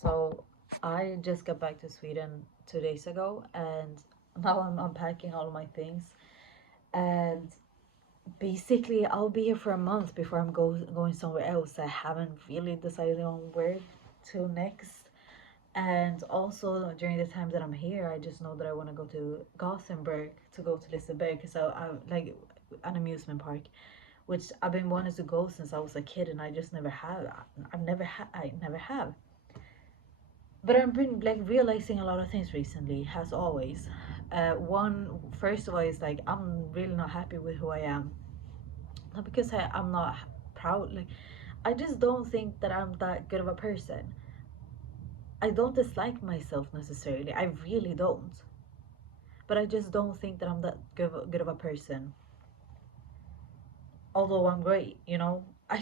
So I just got back to Sweden 2 days ago, and now I'm unpacking all of my things. And basically, I'll be here for a month before I'm going somewhere else. I haven't really decided on where to next. And also during the time that I'm here, I just know that I want to go to Gothenburg to go to Liseberg because I like an amusement park, which I've been wanting to go since I was a kid, and I just never have. I never have. But I've been like realizing a lot of things recently, as always. One, first of all, is like I'm really not happy with who I am. Not because I'm not proud. Like I just don't think that I'm that good of a person. I don't dislike myself necessarily. I really don't. But I just don't think that I'm that good of a person. Although I'm great, you know. I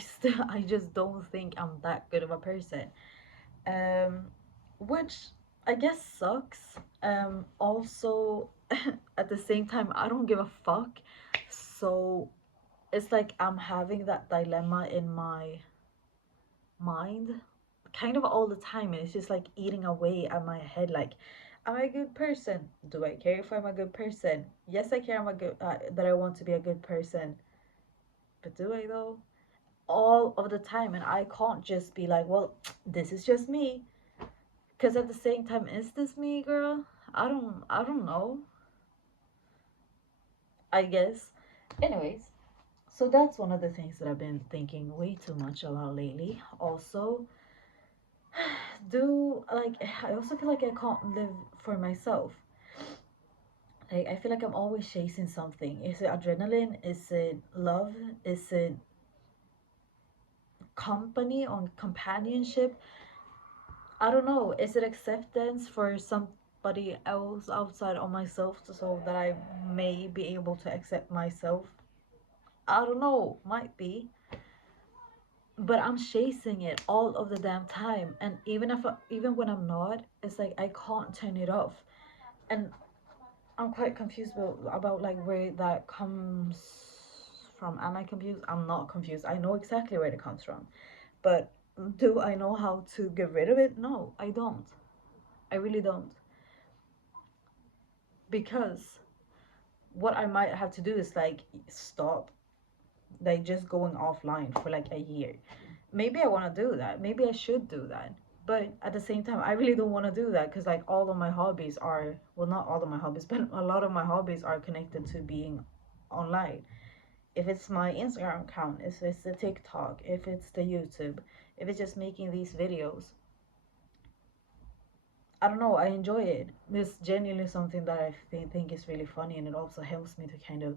just don't think I'm that good of a person. Um, which I guess sucks. Also, at the same time, I don't give a fuck. So it's like I'm having that dilemma in my mind kind of all the time, and it's just like eating away at my head. Like, am I a good person? Do I care if I'm a good person? Yes, I care. I'm a good that I want to be a good person, but do I though? All of the time, and I can't just be like, well, this is just me. Because at the same time, is this me, girl? I don't know. I guess. Anyways, so that's one of the things that I've been thinking way too much about lately. Also, do like I also feel like I can't live for myself. Like I feel like I'm always chasing something. Is it adrenaline? Is it love? Is it company on companionship? I don't know. Is it acceptance for somebody else outside of myself so that I may be able to accept myself? I don't know. Might be. But I'm chasing it all of the damn time. And even when I'm not, it's like I can't turn it off. And I'm quite confused about like where that comes from. Am I confused? I'm not confused. I know exactly where it comes from. But do I know how to get rid of it? No, I don't. I really don't. Because what I might have to do is like stop, like just going offline for like a year. Maybe I want to do that. Maybe I should do that. But at the same time, I really don't want to do that because like all of my hobbies are, well, not all of my hobbies, but a lot of my hobbies are connected to being online. If it's my Instagram account, if it's the TikTok, if it's the YouTube, if it's just making these videos, I don't know, I enjoy it. It's genuinely something that I think is really funny, and it also helps me to kind of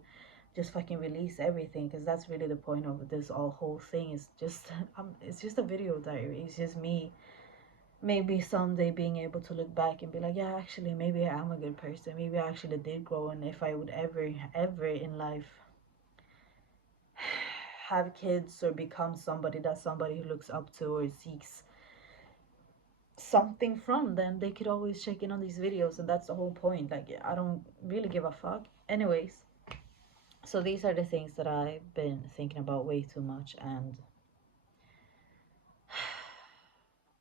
just fucking release everything because that's really the point of this all whole thing is just it's just a video diary. It's just me maybe someday being able to look back and be like, yeah, actually maybe I am a good person. Maybe I actually did grow, and if I would ever in life have kids or become somebody that somebody looks up to or seeks something from them, they could always check in on these videos, and that's the whole point. Like I don't really give a fuck. Anyways, so these are the things that I've been thinking about way too much, and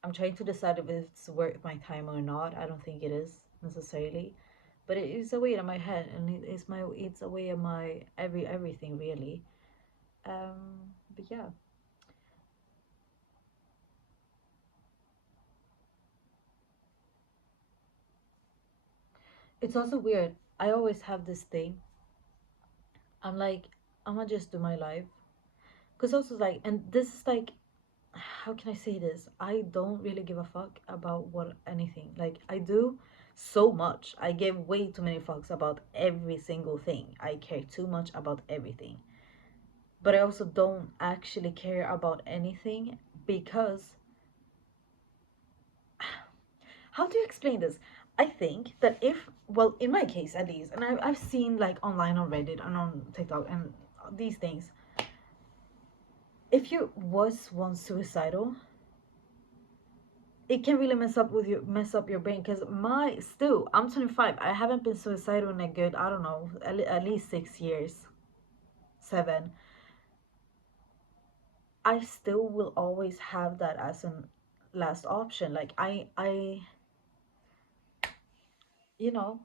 I'm trying to decide if it's worth my time or not. I don't think it is necessarily, but it is a weight on my head, and it's a way of my everything really. But yeah, it's also weird. I always have this thing. I'm like, I'm gonna just do my life, cause also like, and this is like, how can I say this? I don't really give a fuck about what anything. Like I do so much. I give way too many fucks about every single thing. I care too much about everything. But I also don't actually care about anything because how do you explain this? I think that if, well, in my case at least, and I've seen like online on Reddit and on TikTok and these things, if you was once suicidal, it can really mess up your brain because my still I'm 25. I haven't been suicidal in a good, I don't know, at least 6 years, 7. I still will always have that as an last option. Like you know,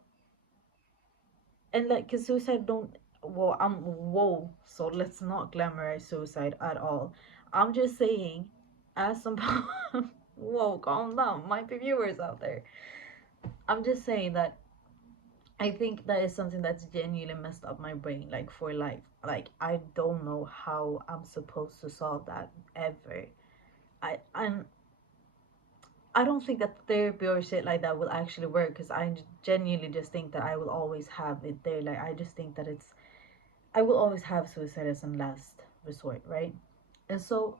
and like, cause suicide don't. Well, whoa. So let's not glamorize suicide at all. I'm just saying, as some. Whoa, calm down, my viewers out there. I'm just saying that I think that is something that's genuinely messed up my brain, like for life. Like I don't know how I'm supposed to solve that ever. I'm I don't think that therapy or shit like that will actually work because I genuinely just think that I will always have it there. Like I just think that I will always have suicide as a last resort, right? And so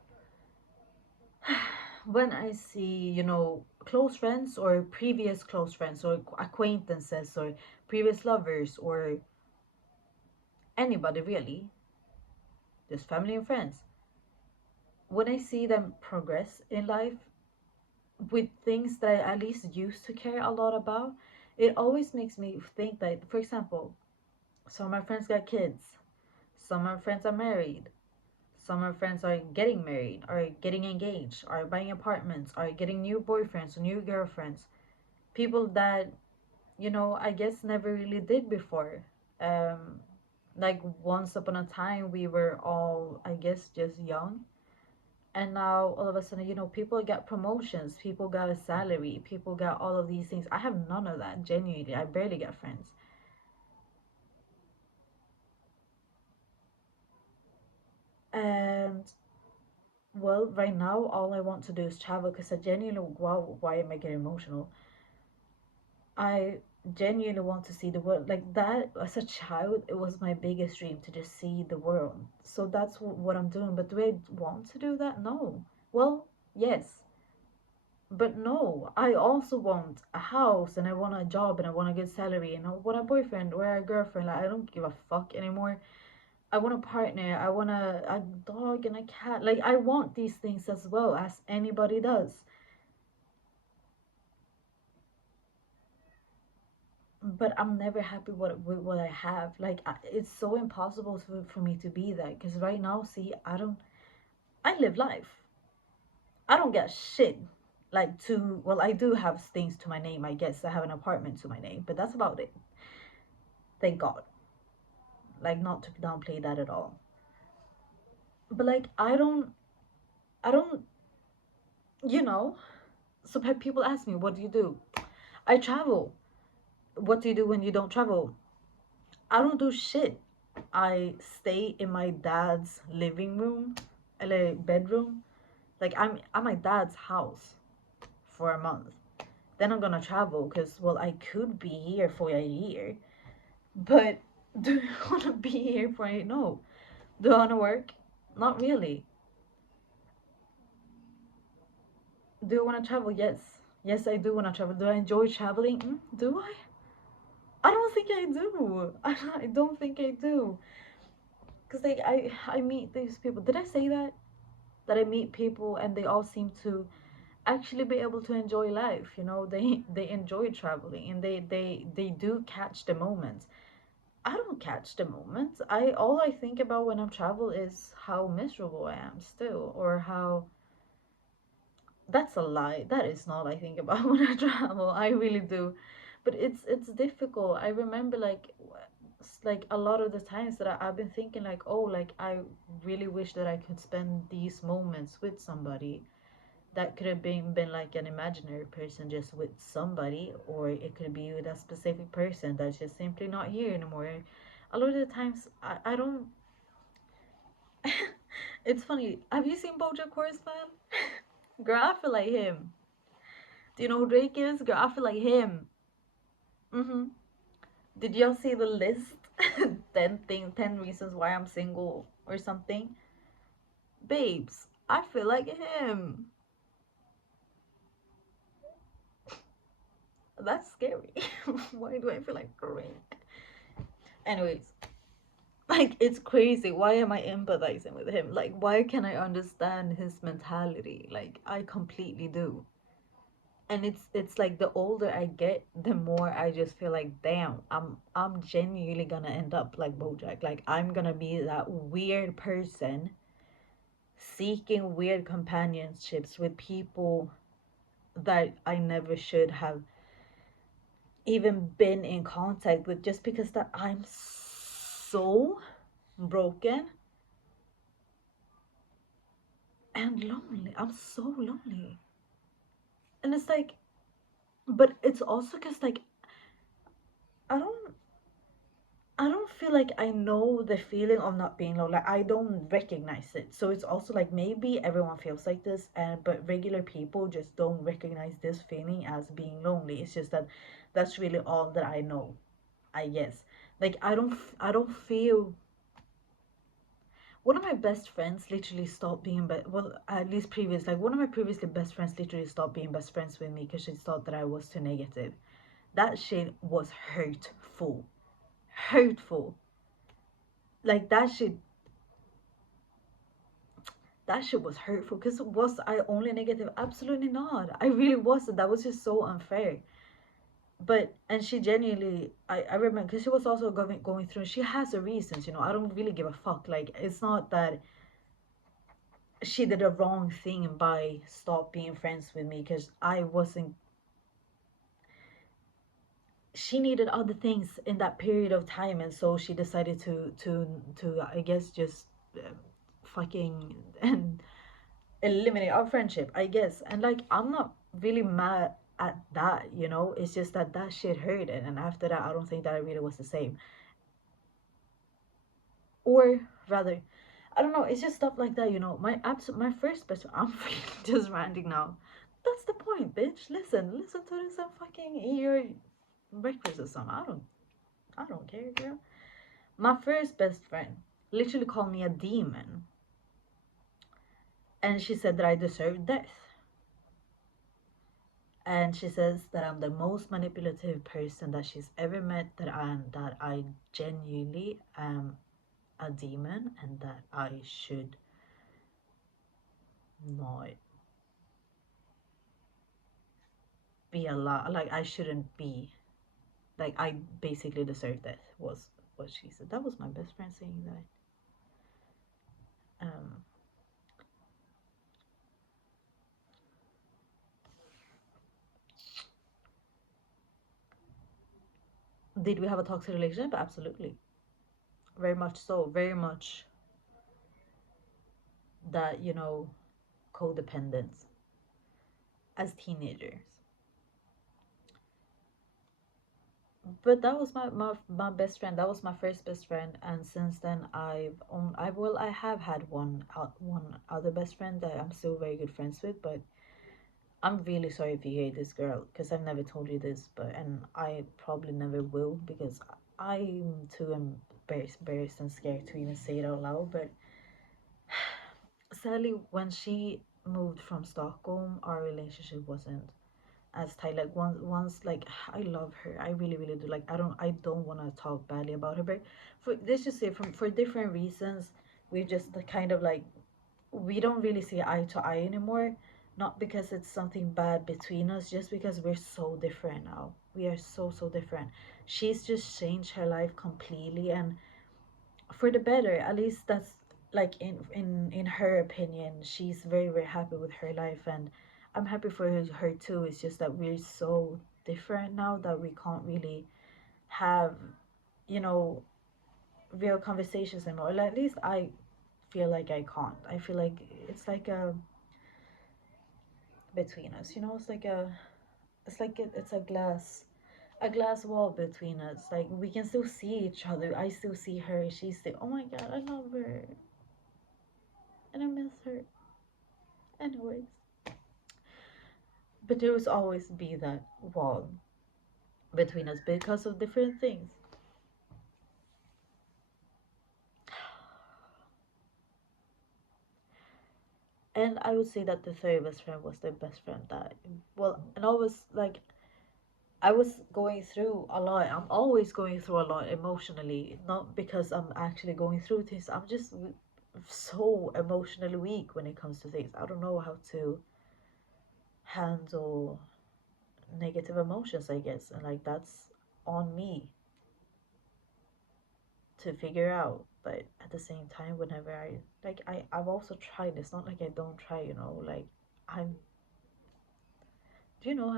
when I see, close friends or previous close friends or acquaintances or previous lovers or anybody really, just family and friends, when I see them progress in life with things that I at least used to care a lot about, it always makes me think that, for example, some of my friends got kids, some of my friends are married, some of my friends are getting married, are getting engaged, are buying apartments, are getting new boyfriends or new girlfriends. People that, I guess never really did before. Um, like once upon a time, we were all, I guess, just young. And now all of a sudden, people got promotions, people got a salary, people got all of these things. I have none of that, genuinely. I barely get friends. And well, right now, all I want to do is travel because I genuinely, wow, why am I getting emotional? I genuinely want to see the world. Like that, as a child, it was my biggest dream to just see the world. So that's what I'm doing. But do I want to do that? No. Well, yes. But no, I also want a house and I want a job and I want a good salary and I want a boyfriend or a girlfriend. Like, I don't give a fuck anymore. I want a partner. I want a dog and a cat. Like, I want these things as well as anybody does. But I'm never happy with what I have. Like, it's so impossible for me to be that. Because right now, see, I live life. I don't get shit. Like, well, I do have things to my name, I guess. I have an apartment to my name, but that's about it. Thank God. Like, not to downplay that at all. But like, I don't, you know. So people ask me, what do you do? I travel. What do you do when you don't travel? I don't do shit. I stay in my dad's living room, like bedroom. Like I'm my dad's house for a month. Then I'm gonna travel because well I could be here for a year, but do I wanna be here for a no? Do I wanna work? Not really. Do I wanna travel? Yes. Yes, I do wanna travel. Do I enjoy traveling? Do I? I don't think I do. I don't think I do. Cause like I meet these people. Did I say that? That I meet people and they all seem to actually be able to enjoy life. They enjoy traveling and they do catch the moments. I don't catch the moments. I all I think about when I'm travel is how miserable I am still, or how that's a lie. That is not I think about when I travel. I really do, but it's difficult. I remember like a lot of the times that I've been thinking like, oh, like I really wish that I could spend these moments with somebody. That could have been like an imaginary person just with somebody, or it could be with a specific person that's just simply not here anymore. A lot of the times I don't. It's funny. Have you seen BoJack Horseman? Girl, I feel like him. Do you know who Drake is? Girl, I feel like him. Mm-hmm. Did y'all see the list? 10 reasons why I'm single or something? Babes, I feel like him. That's scary. Why do I feel like Drake? Anyways, like it's crazy. Why am I empathizing with him? Like, why can I understand his mentality? Like, I completely do. And it's like the older I get, the more I just feel like, damn, I'm genuinely gonna end up like BoJack. Like, I'm gonna be that weird person seeking weird companionships with people. that I never should have even been in contact with, just because that I'm so broken and lonely. I'm so lonely. And it's like, but it's also because like I don't I don't feel like I know the feeling of not being lonely. Like I don't recognize it. So it's also like maybe everyone feels like this, and but regular people just don't recognize this feeling as being lonely. It's just that that's really all that I know, I guess. Like I don't feel. One of my best friends literally stopped being well, at least previous, like one of my previously best friends literally stopped being best friends with me because she thought that I was too negative. That shit was hurtful. Hurtful. Like that shit was hurtful. Because was I only negative? Absolutely not. I really wasn't. That was just so unfair. But and she genuinely, I remember, because she was also going through. She has her reasons, you know. I don't really give a fuck. Like it's not that she did a wrong thing by stop being friends with me, because I wasn't. She needed other things in that period of time, and so she decided to I guess just fucking and eliminate our friendship, I guess. And like I'm not really mad at that, you know. It's just that that shit hurt, and after that I don't think that I really was the same. Or rather, I don't know, it's just stuff like that, you know. My first best I'm just ranting now. That's the point, bitch. Listen to this and fucking eat your breakfast or something. I don't care, girl. My first best friend literally called me a demon, and she said that I deserved death. And she says that I'm the most manipulative person that she's ever met, that I genuinely am a demon, and that I should not be allowed, like I shouldn't be, like I basically deserve death, was what she said. That was my best friend saying that. Did we have a toxic relationship? Absolutely. Very much so. Very much that, you know, codependence as teenagers. But that was my best friend. That was my first best friend, and since then I have had one other best friend that I'm still very good friends with. But I'm really sorry if you hear this, girl, because I've never told you this, but and I probably never will, because I'm too embarrassed and scared to even say it out loud. But sadly, when she moved from Stockholm, our relationship wasn't as tight. Like once like I love her, I really do. Like I don't want to talk badly about her, but for let's just say, from for different reasons, we just kind of like, we don't really see eye to eye anymore. Not because it's something bad between us, just because we're so different now. We are so different. She's just changed her life completely, and for the better. At least that's like in her opinion. She's very happy with her life, and I'm happy for her too. It's just that we're so different now that we can't really have, you know, real conversations anymore. Or at least I feel like I can't. I feel like it's like a between us, you know. It's like it's a glass wall between us. Like we can still see each other. I still see her. She's still, oh my god, I love her and I miss her. Anyways, but there was always be that wall between us because of different things. And I would say that the third best friend was the best friend that, well, and I was like, I was going through a lot. I'm always going through a lot emotionally, not because I'm actually going through things. I'm just so emotionally weak when it comes to things. I don't know how to handle negative emotions, I guess. And like that's on me to figure out. But at the same time, whenever I've also tried. It's not like I don't try, you know. Like I'm Do you know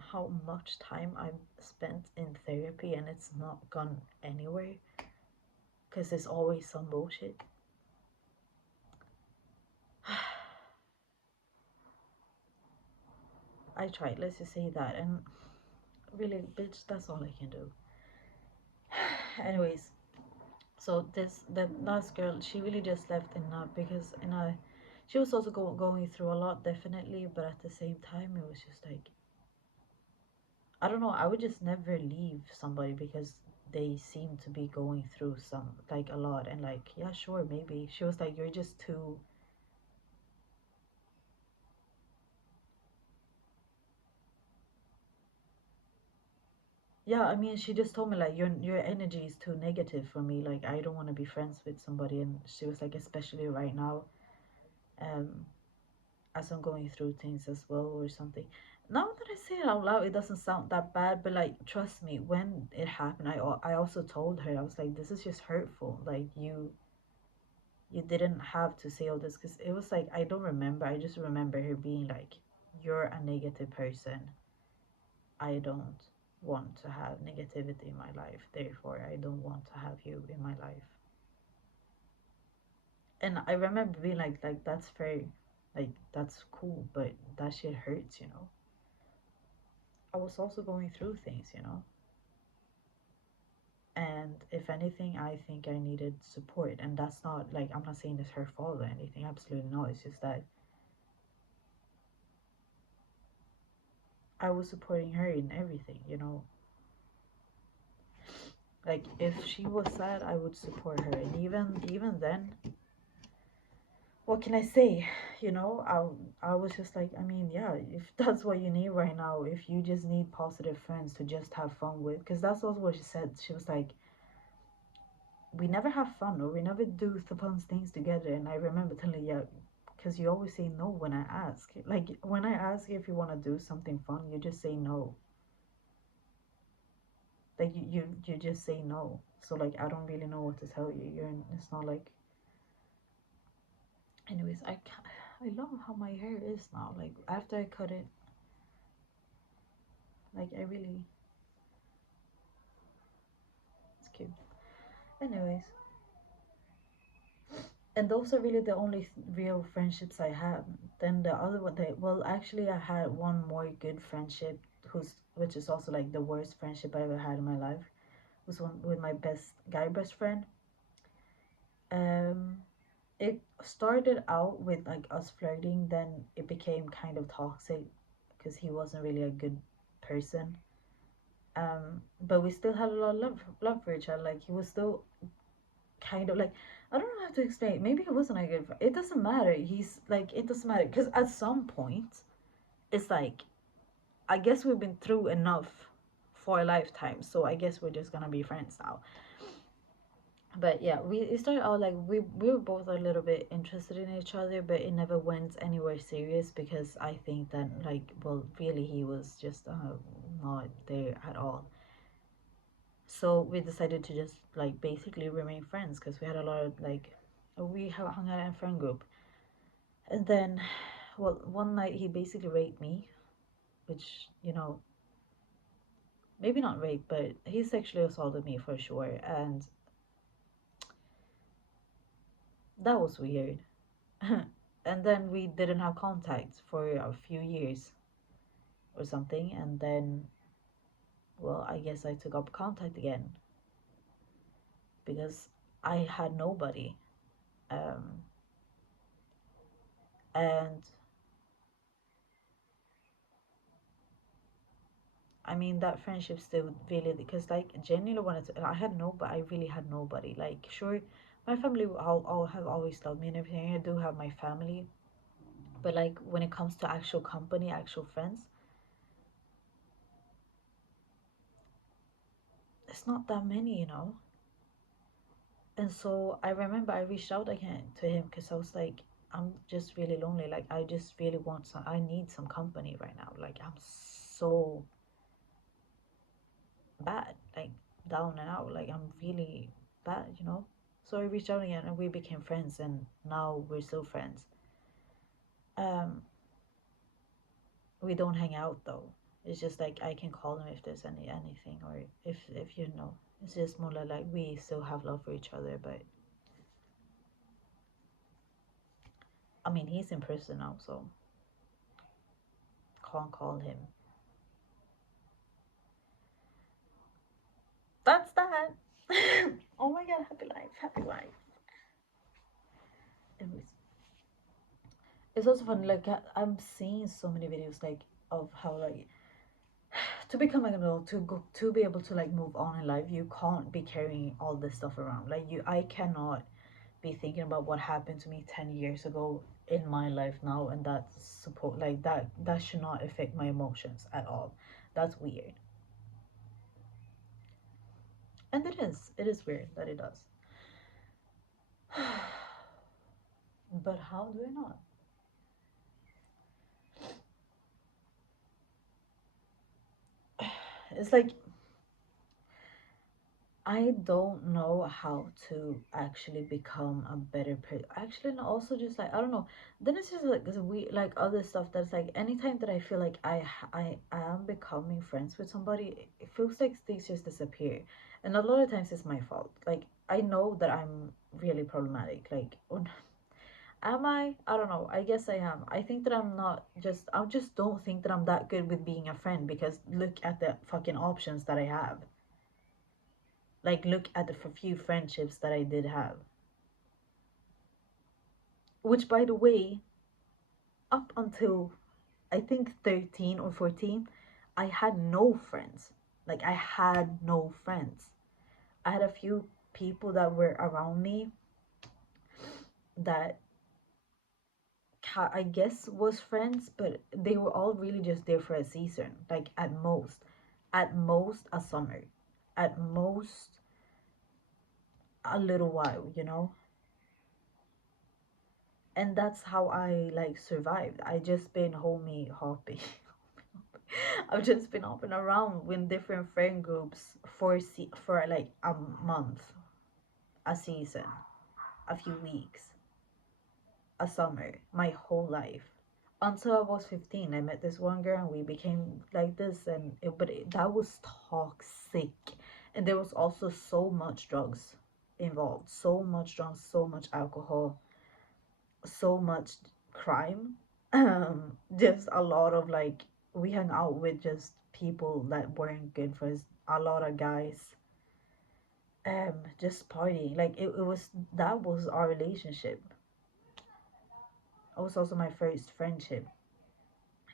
how much time I've spent in therapy and it's not gone anywhere? Because there's always some bullshit. I tried, let's just say that, and really, bitch, that's all I can do. Anyways, so this the last girl, she really just left enough because in a she was also going through a lot, definitely, but at the same time, it was just like, I don't know, I would just never leave somebody because they seem to be going through some, like, a lot, and like, yeah, sure, maybe. She was like, you're just too. Yeah, I mean, she just told me like your energy is too negative for me. Like, I don't want to be friends with somebody, and she was like, especially right now, um, as I'm going through things as well or something. Now that I say it out loud, it doesn't sound that bad, but like, trust me, when it happened, I also told her, I was like, this is just hurtful. Like, you didn't have to say all this, because it was like, I don't remember. I just remember her being like, you're a negative person. I don't want to have negativity in my life. Therefore, I don't want to have you in my life. And I remember being like that's very, like, that's cool, but that shit hurts, you know. I was also going through things, you know. And if anything, I think I needed support. And that's not like, I'm not saying it's her fault or anything. Absolutely not. It's just that I was supporting her in everything, you know. Like, if she was sad, I would support her. And even then, what can I say? You know, I was just like, I mean, yeah, if that's what you need right now, if you just need positive friends to just have fun with, because that's also what she said. She was like, we never have fun, or we never do the fun things together. And I remember telling her, yeah, because you always say no when I ask. Like, when I ask if you want to do something fun, you just say no. Like, you just say no. So like, I don't really know what to tell you. It's not like. Anyways, I love how my hair is now. Like, after I cut it, like, I really, it's cute. Anyways, and those are really the only real friendships I have. Then the other one, well, actually, I had one more good friendship, which is also like the worst friendship I ever had in my life. Was one with my best friend. Um, it started out with like us flirting, then it became kind of toxic because he wasn't really a good person. But we still had a lot of love for each other. Like, he was still kind of like, I don't know how to explain. Maybe it wasn't a good. It doesn't matter. He's like, it doesn't matter because at some point, it's like, I guess we've been through enough for a lifetime. So I guess we're just gonna be friends now. But yeah, it started out like we were both a little bit interested in each other, but it never went anywhere serious because I think that, like, well, really, he was just not there at all. So we decided to just like basically remain friends because we had a lot of like, we hung out in a friend group. And then, well, one night he basically raped me, which, you know, maybe not rape, but he sexually assaulted me for sure. And that was weird. And then we didn't have contact for a few years or something. And then, well, I guess I took up contact again because I had nobody. Um, and I mean, that friendship still really, because like, genuinely wanted to, I had no, but I really had nobody. Like, sure, my family all have always loved me and everything. I do have my family, but like, when it comes to actual company, actual friends, it's not that many, you know. And so I remember I reached out again to him because I was like, I'm just really lonely. Like, I just really want some. I need some company right now. Like, I'm so bad, like, down and out. Like, I'm really bad, you know. So I reached out again and we became friends, and now we're still friends. Um, We don't hang out though. It's just like I can call him if there's anything, or if you know. It's just more like we still have love for each other, but I mean he's in prison now, so can't call him. That's that. Oh my god, happy life, happy life. Anyways, it's also fun. Like I'm seeing so many videos like of how like to become an adult, to go to be able to like move on in life, you can't be carrying all this stuff around. Like I cannot be thinking about what happened to me 10 years ago in my life now, and that's support like that should not affect my emotions at all. That's weird. And it is weird that it does. But how do I not? It's like I don't know how to actually become a better person. Actually, and also just like I don't know. Then it's just like we like other stuff that's like anytime that I feel like I am becoming friends with somebody, it feels like things just disappear, and a lot of times it's my fault. Like I know that I'm really problematic. Like am I? I don't know. I guess I am. I think that I'm not just. I just don't think that I'm that good with being a friend because look at the fucking options that I have. Like, look at the few friendships that I did have. Which, by the way, up until I think 13 or 14, I had no friends. Like, I had no friends. I had a few people that were around me that I guess was friends, but they were all really just there for a season. Like, at most, a summer, at most, a little while, you know? And that's how I like survived. I just been homie hopping. I've just been hopping around with different friend groups for like a month, a season, a few weeks, a summer, my whole life. Until I was 15, I met this one girl and we became like this, and that was toxic. And there was also so much drugs involved, so much drugs, so much alcohol, so much crime. Just a lot of like we hung out with just people that weren't good for us. A lot of guys, just partying. Like it was that was our relationship. It was also my first friendship,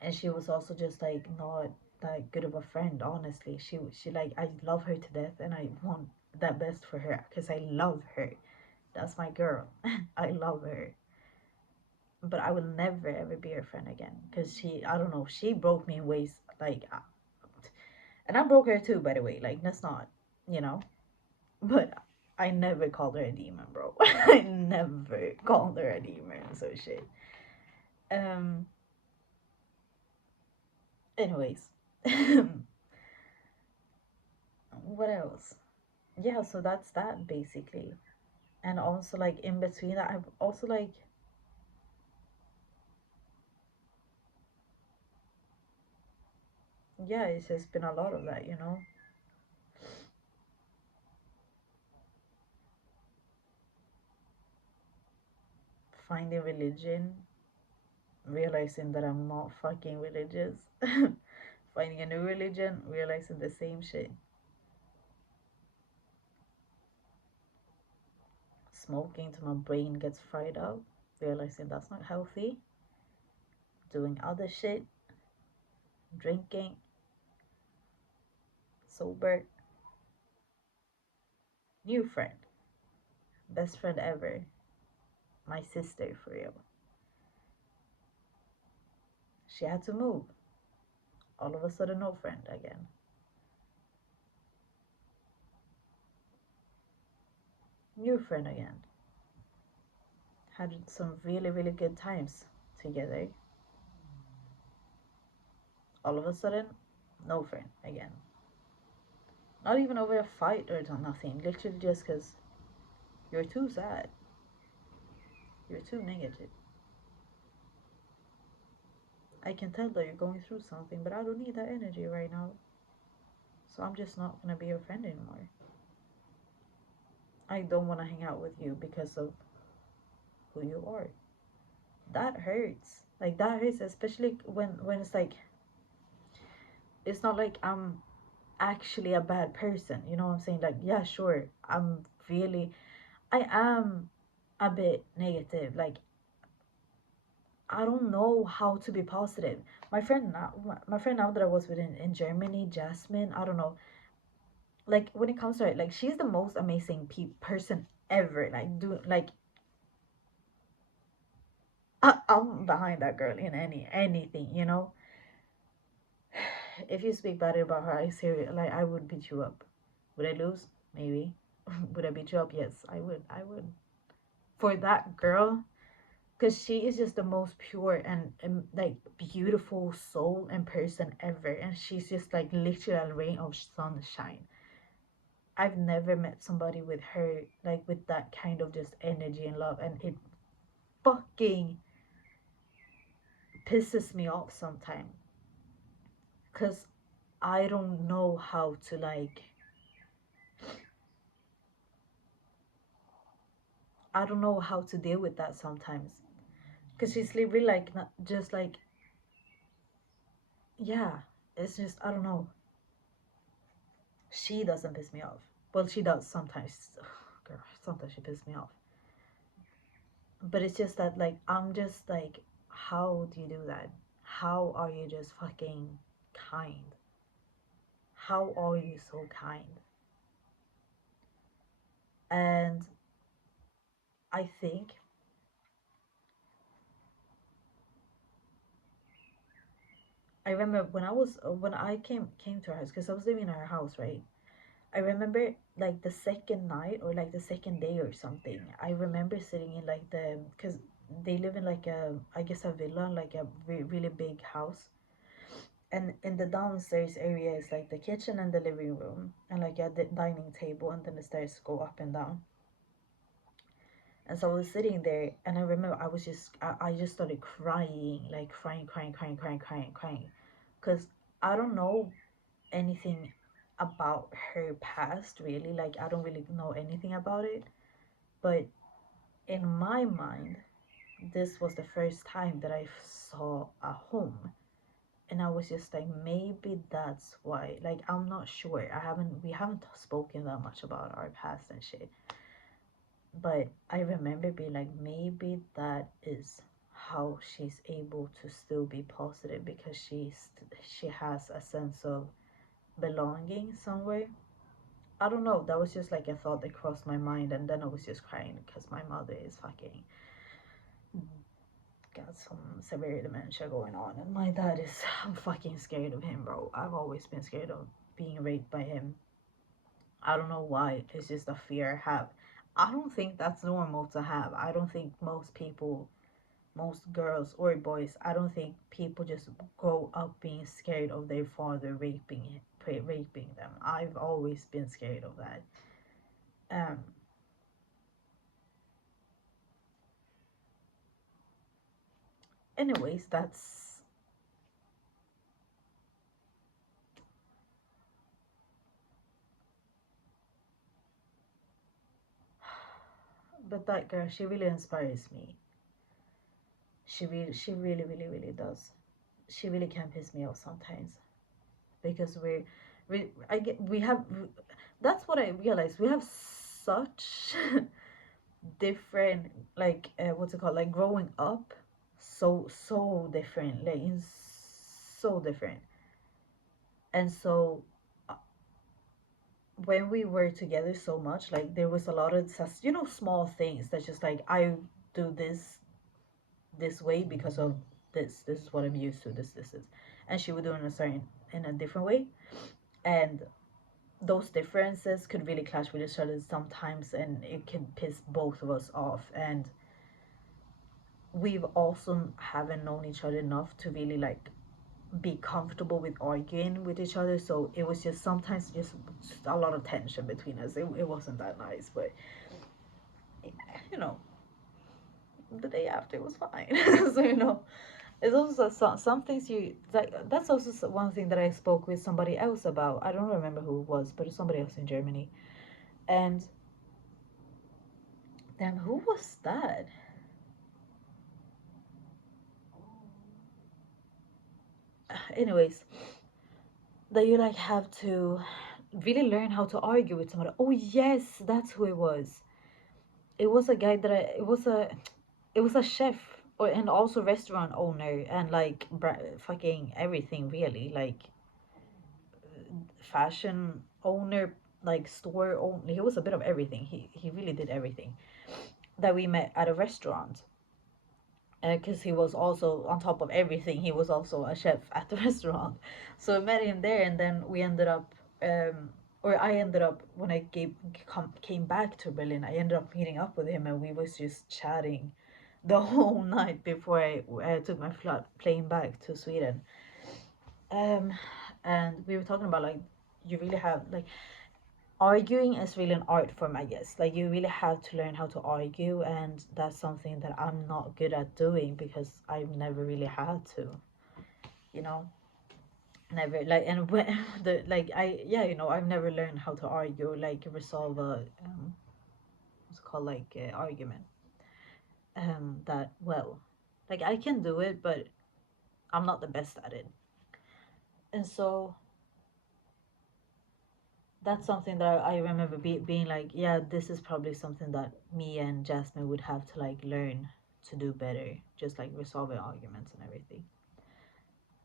and she was also just like not that good of a friend. Honestly, she like I love her to death, and I want that best for her because I love her. That's my girl. I love her, but I will never ever be her friend again because I don't know, she broke me in ways like, and I broke her too, by the way. Like, that's not, you know, but I never called her a demon, bro. I never called her a demon, so shit. Um, anyways, what else? Yeah, so that's that basically. And also, like, in between that, I've also, like, yeah, it's just been a lot of that, you know? Finding religion, realizing that I'm not fucking religious, finding a new religion, realizing the same shit. Smoking till my brain gets fried out, realizing that's not healthy. Doing other shit, drinking, sober. New friend, best friend ever, my sister for real. She had to move. All of a sudden, no friend again. New friend again. Had some really, really good times together. All of a sudden, no friend again. Not even over a fight or nothing. Literally just because you're too sad. You're too negative. I can tell that you're going through something, but I don't need that energy right now. So I'm just not gonna be your friend anymore. I don't want to hang out with you because of who you are. That hurts. Like that hurts, especially when it's like it's not like I'm actually a bad person. You know what I'm saying? Like yeah, sure, I am a bit negative. Like I don't know how to be positive. My friend now that I was with in Germany, Jasmine. I don't know. Like when it comes to it, like she's the most amazing person ever. Like do like I'm behind that girl in anything. You know, if you speak bad about her, I serious like I would beat you up. Would I lose? Maybe. Would I beat you up? Yes, I would. I would. For that girl, because she is just the most pure and like beautiful soul and person ever, and she's just like literally a ray of sunshine. I've never met somebody with her like with that kind of just energy and love, and it fucking pisses me off sometimes because I don't know how to like I don't know how to deal with that sometimes because she's really like not just like yeah, it's just I don't know. She doesn't piss me off. Well, she does sometimes. Ugh, girl, sometimes she pisses me off. But it's just that, like, I'm just like, how do you do that? How are you just fucking kind? How are you so kind? And I think I remember when I came to her house because I was living in her house, right? I remember like the second night or like the second day or something. I remember sitting in like the because they live in like a I guess a villa, like a really big house. And in the downstairs area is like the kitchen and the living room, and like a dining table, and then the stairs go up and down. And so I was sitting there, and I remember I just started crying, like crying, because I don't know anything about her past really. Like I don't really know anything about it, but in my mind, this was the first time that I saw a home. And I was just like, maybe that's why. Like, I'm not sure. We haven't spoken that much about our past and shit. But I remember being like, maybe that is how she's able to still be positive because she has a sense of belonging somewhere. I don't know. That was just like a thought that crossed my mind, and then I was just crying because my mother is fucking got some severe dementia going on, and my dad is. I'm fucking scared of him, bro. I've always been scared of being raped by him. I don't know why. It's just a fear I have. I don't think that's normal to have. I don't think most people, most girls or boys, I don't think people just grow up being scared of their father raping them. I've always been scared of that. Um, anyways, that's but that girl, she really inspires me. She really does. She really can piss me off sometimes because we have that's what I realized. We have such different like what's it called, like growing up so different, like so different. And so uh, when we were together so much, like there was a lot of just small things that just like I do this way because of this is what I'm used to, this is, and she would do it in a different way. And those differences could really clash with each other sometimes, and it can piss both of us off. And we've also haven't known each other enough to really like be comfortable with arguing with each other, so it was just sometimes just a lot of tension between us. It wasn't that nice, but you know the day after it was fine. So It's also some things you like. That's also one thing that I spoke with somebody else about. I don't remember who it was, but it's somebody else in Germany. And then who was that? Anyways, that you like have to really learn how to argue with somebody. Oh yes, that's who it was. It was a guy that it was a chef or and also restaurant owner and like fucking everything really like fashion owner like store owner. He was a bit of everything. He really did everything. That we met at a restaurant because he was also on top of everything. He was also a chef at the restaurant. So I met him there, and then we ended up. Or I ended up when I came back to Berlin. I ended up meeting up with him, and we was just chatting the whole night before I took my plane back to Sweden. Um, and we were talking about like you really have like arguing is really an art form, I guess. Like you really have to learn how to argue, and that's something that I'm not good at doing because I've never really had to, you know, never like and when the like I yeah I've never learned how to argue like resolve a what's it called like argument that well, like I can do it, but I'm not the best at it, and so that's something that I remember being like, yeah, this is probably something that me and Jasmine would have to like learn to do better, just like resolving arguments and everything.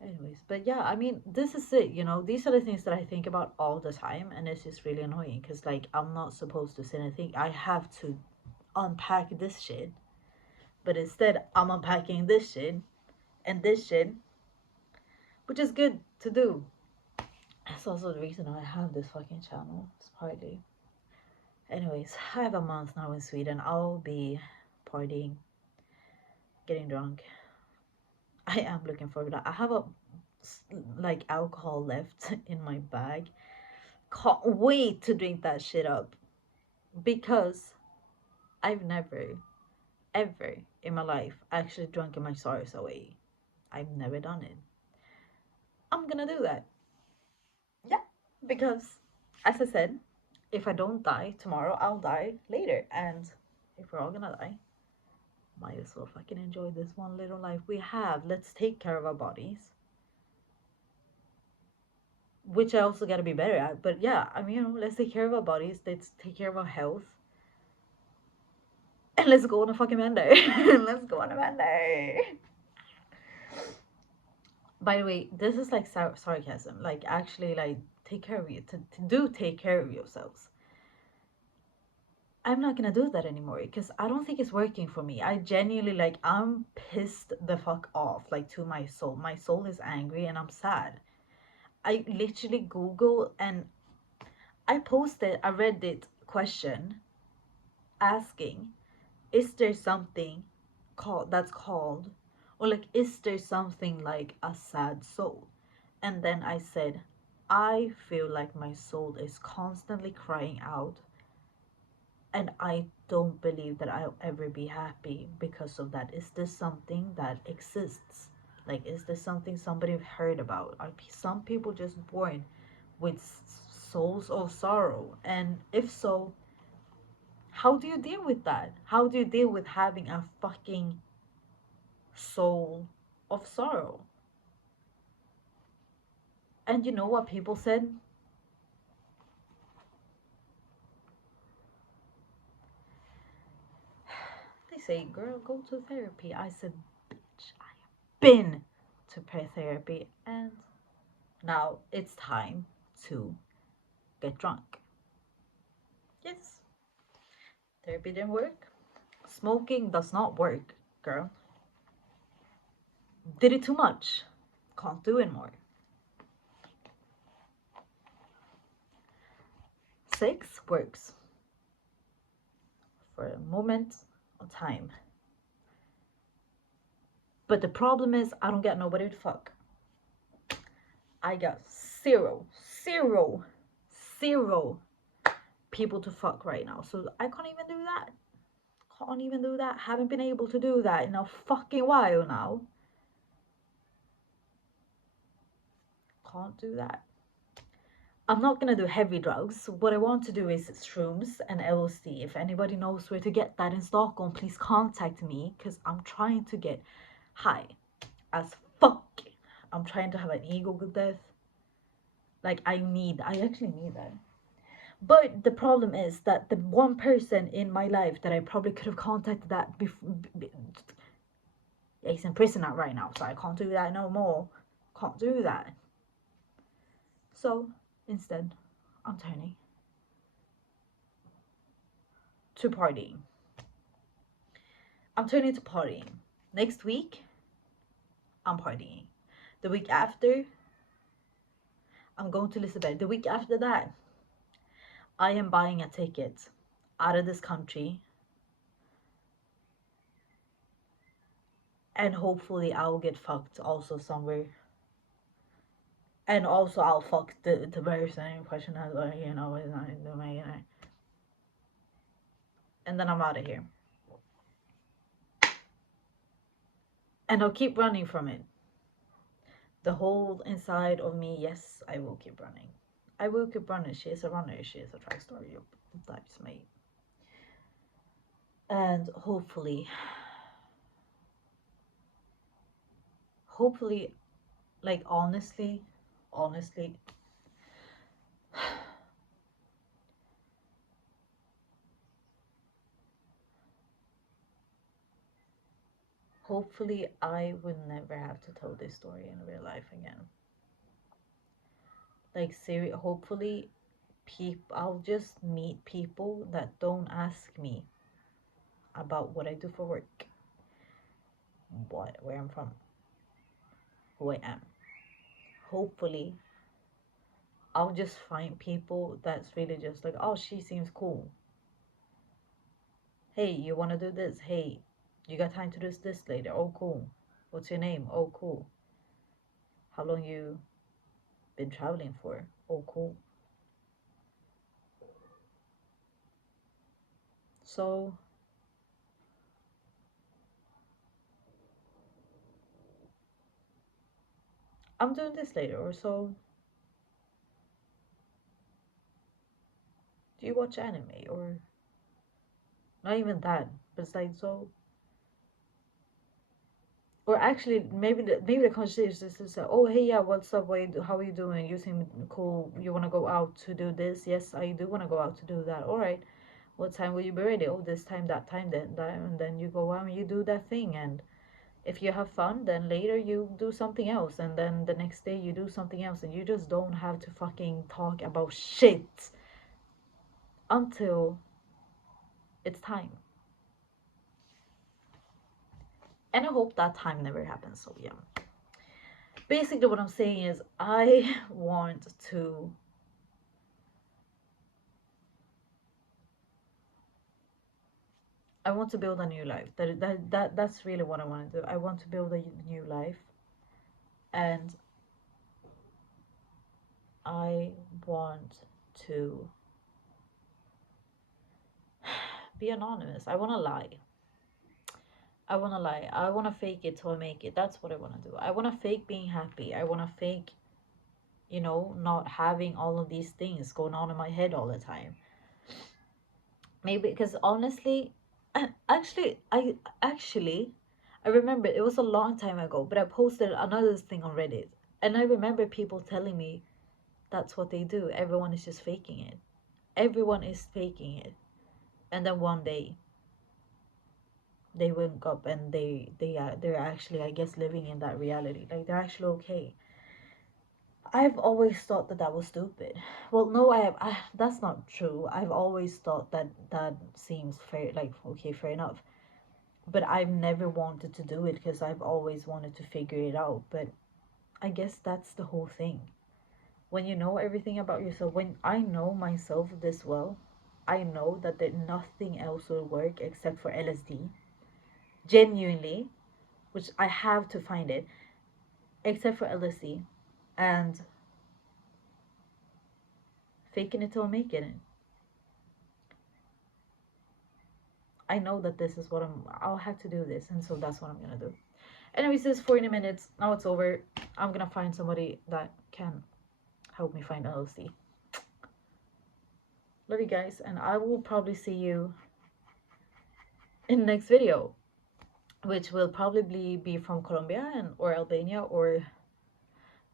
Anyways, but yeah, I mean, this is it, these are the things that I think about all the time, and it's just really annoying because like I'm not supposed to sit and think. I have to unpack this shit, but instead I'm unpacking this shit and this shit, which is good to do. That's also the reason I have this fucking channel. It's partly. Anyways, I have a month now in Sweden. I'll be partying, getting drunk. I am looking forward to that. I have a like alcohol left in my bag. Can't wait to drink that shit up because I've never, ever in my life actually drunken my sorrows away. I've never done it. I'm gonna do that. Yeah, because as I said, if I don't die tomorrow, I'll die later, and if we're all gonna die, might as well fucking enjoy this one little life we have. Let's take care of our bodies, which I also gotta be better at. But yeah, I mean, let's take care of our bodies. Let's take care of our health, and let's go on a fucking bender. Let's go on a bender. By the way, this is like sarcasm. Like actually, like take care of you. To do take care of yourselves. I'm not gonna do that anymore because I don't think it's working for me. I genuinely like I'm pissed the fuck off like to my soul. My soul is angry and I'm sad. I literally Google and I posted a Reddit question asking, is there something called or like is there something like a sad soul? And then I said, I feel like my soul is constantly crying out and I don't believe that I'll ever be happy because of that. Is this something that exists? Like, is this something somebody heard about? Are some people just born with souls of sorrow? And if so, how do you deal with that? How do you deal with having a fucking soul of sorrow? And you know what people said? They say, girl, go to therapy. I said, bitch, I have been to therapy and now it's time to get drunk. Yes, therapy didn't work. Smoking does not work, girl. Did it too much. Can't do it more. Sex works for a moment of time. But the problem is, I don't get nobody to fuck. I got zero, zero people to fuck right now. So I can't even do that. Can't even do that. Haven't been able to do that in a fucking while now. can't do that. I'm not gonna do heavy drugs. What I want to do is shrooms and LSD. If anybody knows where to get that in Stockholm, please contact me because I'm trying to get high as fuck. I'm trying to have an ego death. Like I actually need that. But the problem is that the one person in my life that I probably could have contacted that before is in prison right now, so I can't do that no more. Can't do that. So instead, I'm turning to partying. I'm turning to partying. Next week, I'm partying. The week after, I'm going to Elizabeth. The week after that, I am buying a ticket out of this country. And hopefully I'll get fucked also somewhere. And also I'll fuck the person in question as well, you know, and then I'm out of here. And I'll keep running from it. The whole inside of me, yes, I will keep running. I will keep running. She is a runner. She is a track star. That's me. And hopefully, like honestly, hopefully I would never have to tell this story in real life again. Like hopefully I'll just meet people that don't ask me about what I do for work, where I'm from, who I am. Hopefully I'll just find people that's really just like, oh, she seems cool. Hey, you want to do this? Hey, you got time to do this later? Oh, cool. What's your name? Oh, cool. How long you been traveling for? Oh, cool. So I'm doing this later. Or so, do you watch anime? Or not even that, but it's like, so, or actually maybe the conversation is like, oh, hey, yeah, what's up, how are you doing, you seem cool, you want to go out to do this? Yes, I do want to go out to do that. All right, what time will you be ready? Oh, this time, that time, then that, and then you go out and you do that thing. And if you have fun, then later you do something else, and then the next day you do something else, and you just don't have to fucking talk about shit until it's time. And I hope that time never happens. So yeah, basically what I'm saying is I want to build a new life. That's really what I want to do. I want to build a new life, and I want to be anonymous. I want to lie. I want to lie. I want to fake it till I make it. That's what I want to do. I want to fake being happy. I want to fake, not having all of these things going on in my head all the time. Maybe because honestly, I remember it was a long time ago, but I posted another thing on Reddit, and I remember people telling me that's what they do. Everyone is just faking it. Everyone is faking it, and then one day they wake up and they're actually, I guess, living in that reality. Like they're actually okay. I've always thought that that was stupid. Well, no, that's not true. I've always thought that that seems fair. Like, okay, fair enough. But I've never wanted to do it because I've always wanted to figure it out. But I guess that's the whole thing. When you know everything about yourself, when I know myself this well, I know that nothing else will work except for LSD. Genuinely, which I have to find it, except for LSD and faking it till making it. I know that this is what I'll have to do this, and so that's what I'm gonna do. Anyways, this is 40 minutes. Now it's over. I'm gonna find somebody that can help me find an LLC. Love you guys, and I will probably see you in the next video, which will probably be from Colombia and or Albania or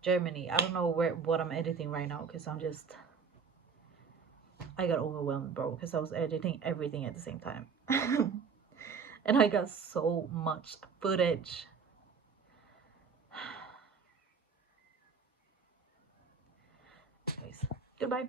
Germany. I don't know what I'm editing right now, because I got overwhelmed, bro, because I was editing everything at the same time. And I got so much footage. Guys, goodbye.